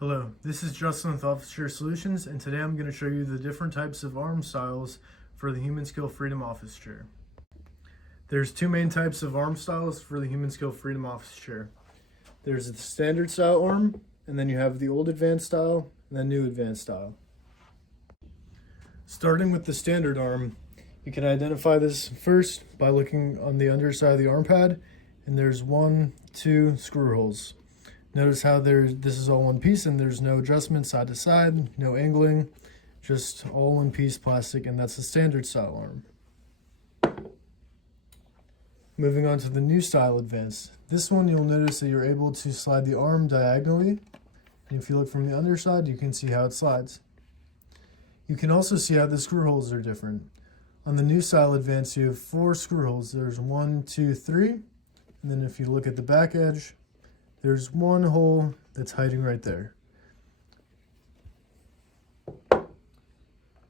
Hello, this is Justin with Office Chair Solutions, and today I'm going to show you the different types of arm styles for the Humanscale Freedom Office Chair. There's two main types of arm styles for the Humanscale Freedom Office Chair. There's the standard style arm, and then you have the old advanced style, and then new advanced style. Starting with the standard arm, you can identify this first by looking on the underside of the arm pad, and there's 2 screw holes. Notice how this is all one piece and there's no adjustment side to side, no angling, just all one piece plastic, and that's the standard style arm. Moving on to the new style advanced. This one you'll notice that you're able to slide the arm diagonally, and if you look from the underside you can see how it slides. You can also see how the screw holes are different. On the new style advanced you have 4 screw holes. There's 1, 2, 3, and then if you look at the back edge, there's 1 hole that's hiding right there.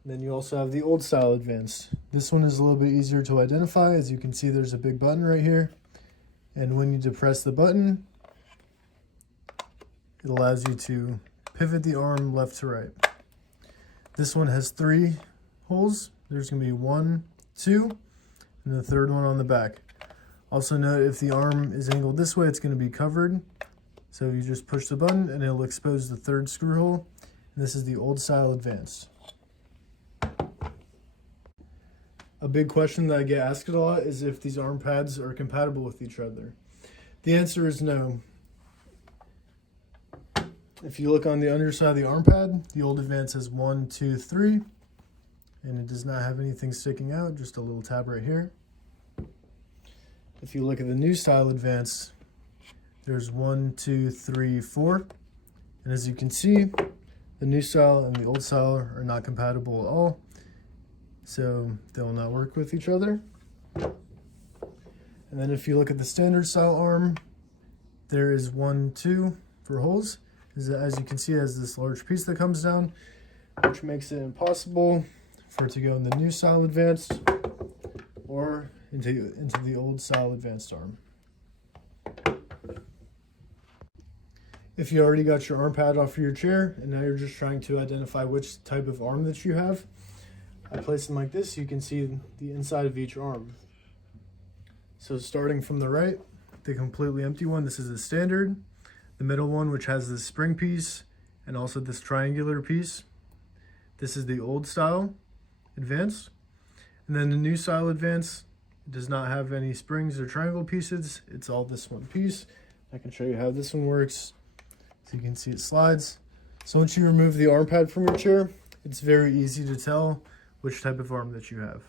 Then you also have the old style advanced. This one is a little bit easier to identify. As you can see, there's a big button right here, and when you depress the button, it allows you to pivot the arm left to right. This one has 3 holes. There's going to be 1, 2, and the third one on the back. Also note, if the arm is angled this way, it's going to be covered. So you just push the button and it'll expose the 3rd screw hole. And this is the old style advanced. A big question that I get asked a lot is if these arm pads are compatible with each other. The answer is no. If you look on the underside of the arm pad, the old advanced has 1, 2, 3, and it does not have anything sticking out, just a little tab right here. If you look at the new style advanced, there's 1, 2, 3, 4. And as you can see, the new style and the old style are not compatible at all. So they will not work with each other. And then if you look at the standard style arm, there is 1, 2 for holes. As you can see, it has this large piece that comes down, which makes it impossible for it to go in the new style advanced or into the old style advanced arm. If you already got your arm pad off of your chair and now you're just trying to identify which type of arm that you have, I place them like this so you can see the inside of each arm. So starting from the right, the completely empty one, this is the standard. The middle one, which has this spring piece and also this triangular piece, this is the old style advanced. And then the new style advanced, it does not have any springs or triangle pieces. It's all this one piece. I can show you how this one works. So you can see it slides. So once you remove the arm pad from your chair, it's very easy to tell which type of arm that you have.